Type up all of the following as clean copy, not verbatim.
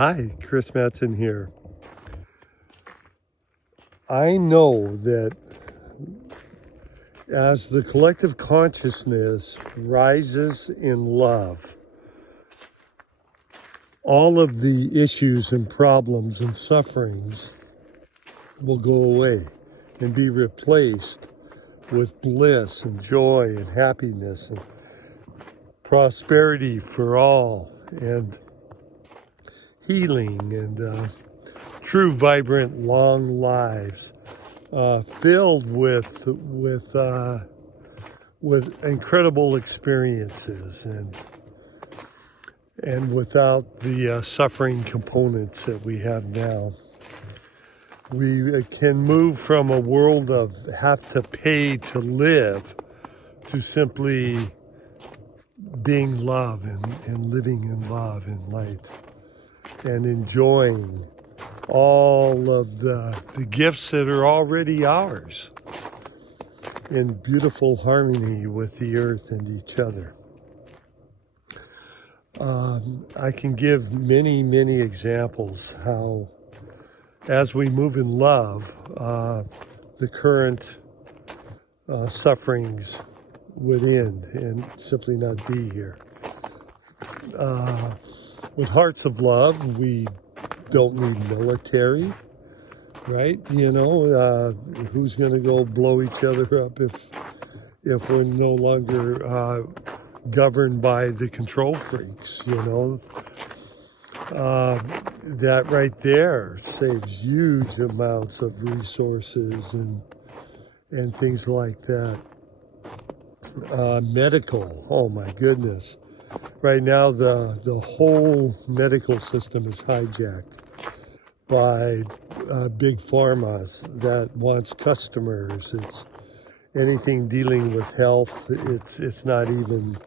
Hi, Chris Madsen here. I know that as the collective consciousness rises in love, all of the issues and problems and sufferings will go away and be replaced with bliss and joy and happiness and prosperity for all and healing and true, vibrant, long lives filled with incredible experiences and without the suffering components that we have now. We can move from a world of have to pay to live to simply being love and living in love and light and enjoying all of the gifts that are already ours in beautiful harmony with the earth and each other. I can give many, many examples how, as we move in love, the current sufferings would end and simply not be here. With hearts of love, we don't need military, right? Who's going to go blow each other up if we're no longer governed by the control freaks, that right there saves huge amounts of resources and things like that. Medical, oh my goodness. Right now, the whole medical system is hijacked by big pharmas that wants customers. It's anything dealing with health. It's not even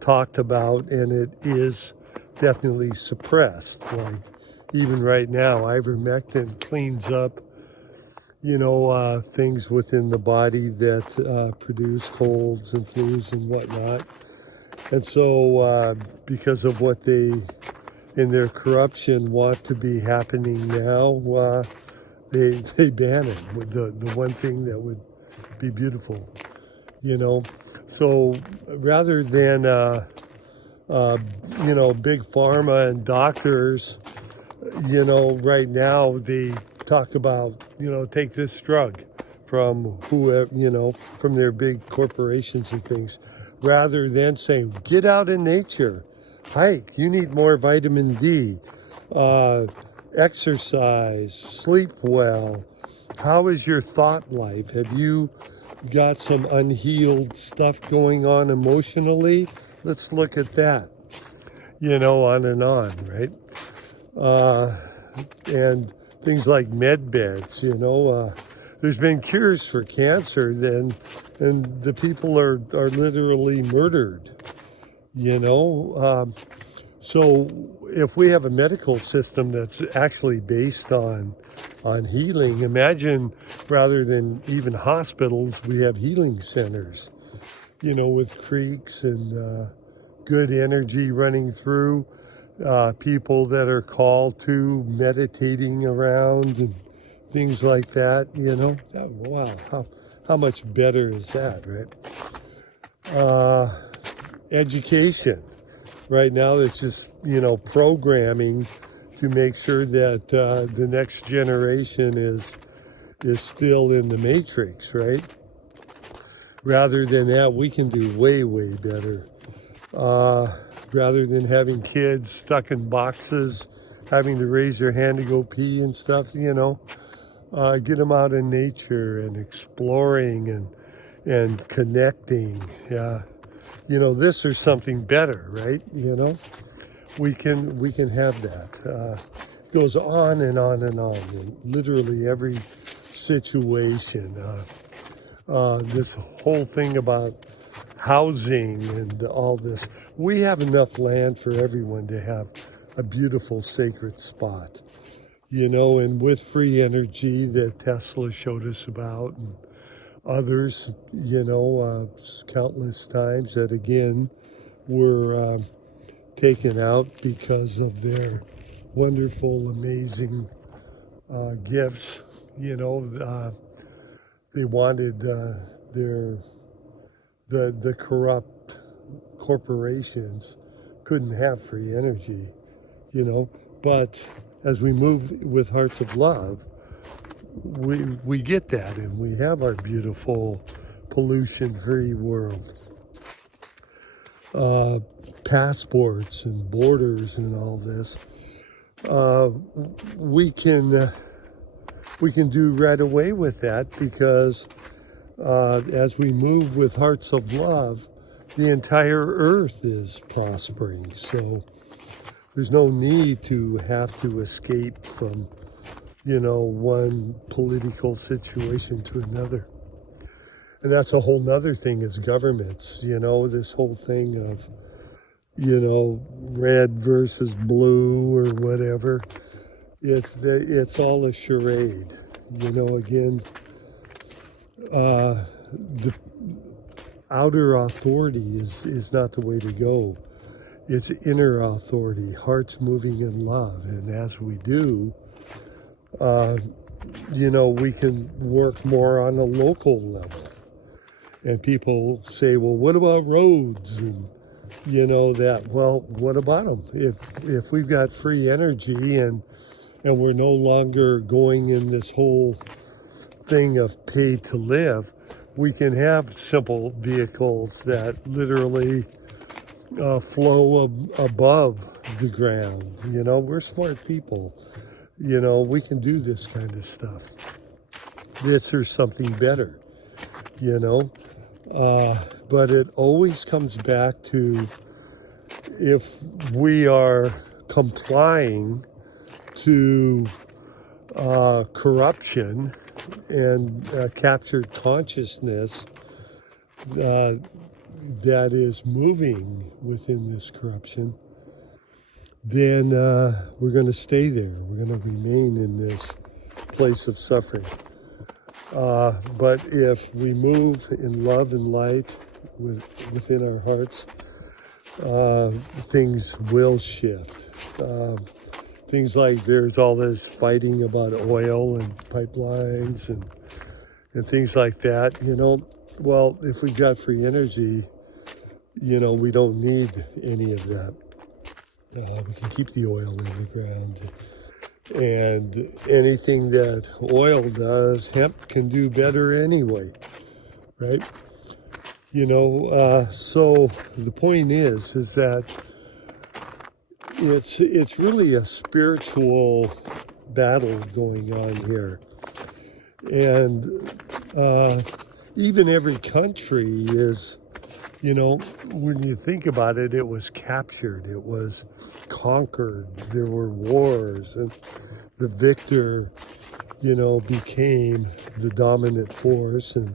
talked about, and it is definitely suppressed. Like even right now, ivermectin cleans up, things within the body that produce colds and flus and whatnot. And so, because of what they, in their corruption, want to be happening now, they ban it with the one thing that would be beautiful, So rather than, big pharma and doctors, right now they talk about, take this drug from whoever, from their big corporations and things, rather than saying, get out in nature, hike, you need more vitamin D, exercise, sleep well. How is your thought life? Have you got some unhealed stuff going on emotionally? Let's look at that, on and on, right? And things like med beds, there's been cures for cancer then, and the people are literally murdered, So if we have a medical system that's actually based on healing, imagine rather than even hospitals, we have healing centers, with creeks and good energy running through, people that are called to meditating around and things like that, Wow, how much better is that, right? Education. Right now, it's just, programming to make sure that the next generation is still in the matrix, right? Rather than that, we can do way, way better. Rather than having kids stuck in boxes, having to raise their hand to go pee and stuff, get them out in nature and exploring and connecting. Yeah. This or something better, right? We can have that. It goes on and on and on in literally every situation. This whole thing about housing and all this. We have enough land for everyone to have a beautiful sacred spot, and with free energy that Tesla showed us about and others, countless times that again were taken out because of their wonderful, amazing gifts. You know, they wanted the corrupt corporations couldn't have free energy, you know. But as we move with hearts of love, we get that, and we have our beautiful pollution-free world. Passports and borders and all this, we can do right away with that, because as we move with hearts of love, the entire earth is prospering. So there's no need to have to escape from, you know, one political situation to another. And that's a whole nother thing, is governments, you know, this whole thing of, you know, red versus blue or whatever. It's all a charade, you know. Again, the outer authority is not the way to go. It's inner authority, hearts moving in love. And as we do, you know, we can work more on a local level. And people say, well, what about roads? And, you know, that, well, what about them? If we've got free energy and we're no longer going in this whole thing of pay to live, we can have simple vehicles that literally flow above the ground. You know, we're smart people. You know, we can do this kind of stuff. This or something better, you know. But it always comes back to, if we are complying to corruption and captured consciousness that is moving within this corruption, then we're going to stay there. We're going to remain in this place of suffering. But if we move in love and light within our hearts, things will shift. Things like there's all this fighting about oil and pipelines and things like that, you know. Well, if we've got free energy, you know, we don't need any of that. We can keep the oil in the ground. And anything that oil does, hemp can do better anyway, right? You know, so the point is that it's really a spiritual battle going on here. And even every country is, you know, when you think about it, it was captured, it was conquered, there were wars, and the victor, you know, became the dominant force. And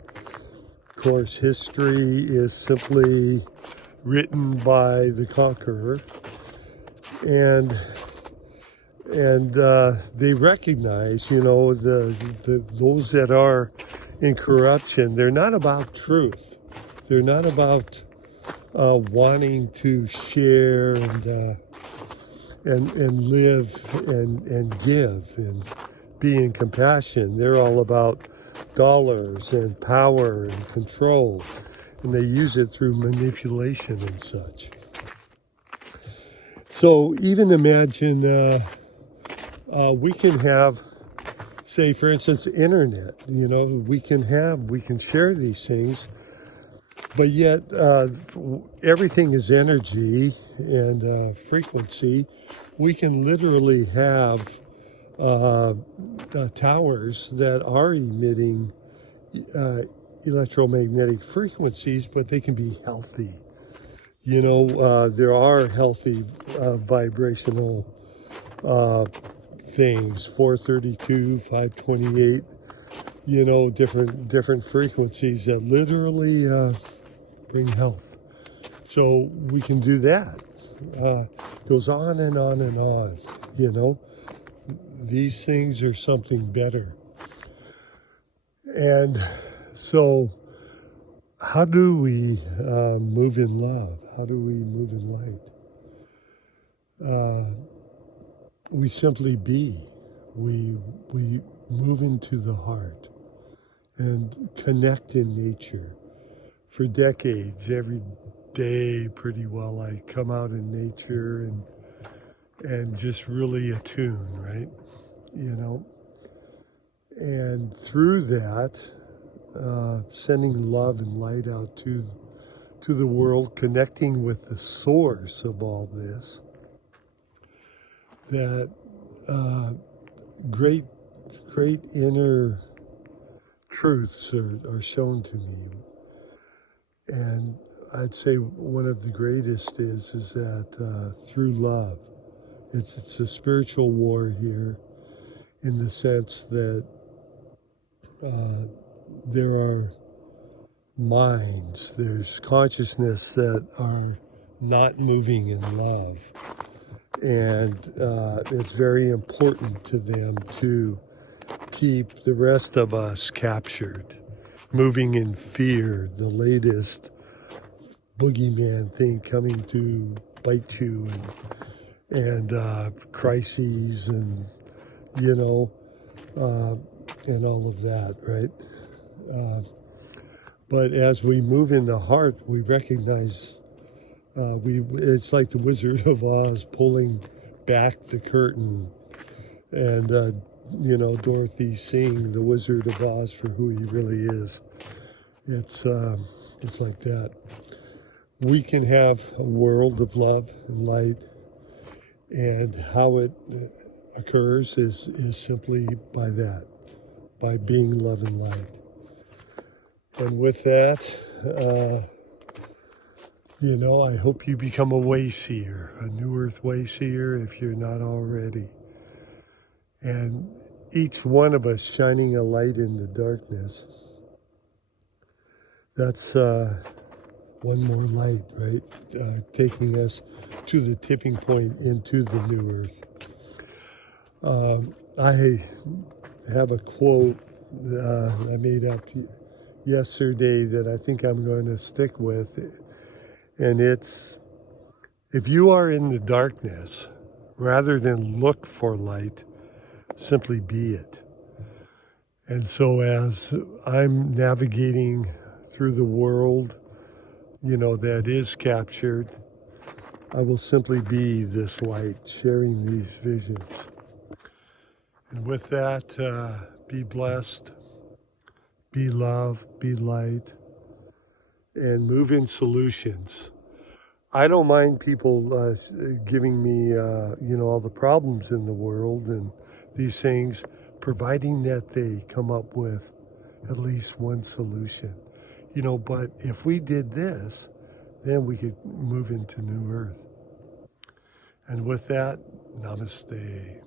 of course, history is simply written by the conqueror. And they recognize, you know, those that are in corruption, they're not about truth. They're not about wanting to share and live and give and be in compassion. They're all about dollars and power and control, and they use it through manipulation and such. So even imagine we can have, say, for instance, internet. You know, we can share these things, but yet everything is energy and frequency. We can literally have towers that are emitting electromagnetic frequencies, but they can be healthy. You know, there are healthy vibrational things, 432, 528, you know, different frequencies that literally bring health. So we can do that. Goes on and on and on, you know. These things are something better. And so how do we move in love? How do we move in light? we simply be. We move into the heart and connect in nature. For decades, every day pretty well, I come out in nature and just really attune, right? You know, and through that, sending love and light out to the world, connecting with the source of all this, that great inner truths are shown to me. And I'd say one of the greatest is that through love, it's a spiritual war here, in the sense that there are minds, there's consciousness that are not moving in love. And it's very important to them to keep the rest of us captured, moving in fear, the latest boogeyman thing coming to bite you, and crises, and and all of that, right? But as we move in the heart, we recognize it's like the Wizard of Oz pulling back the curtain, and Dorothy seeing the Wizard of Oz for who he really is. It's like that. We can have a world of love and light, and how it occurs is simply by that, by being love and light. And with that, I hope you become a way seer, a New Earth way seer, if you're not already. And each one of us shining a light in the darkness, that's one more light, right? Taking us to the tipping point into the New Earth. I have a quote I made up yesterday that I think I'm going to stick with. And it's, if you are in the darkness, rather than look for light, simply be it. And so as I'm navigating through the world, that is captured, I will simply be this light, sharing these visions. And with that, be blessed, be love, be light, and move in solutions. I don't mind people giving me, all the problems in the world and these things, providing that they come up with at least one solution. But if we did this, then we could move into New Earth. And with that, namaste.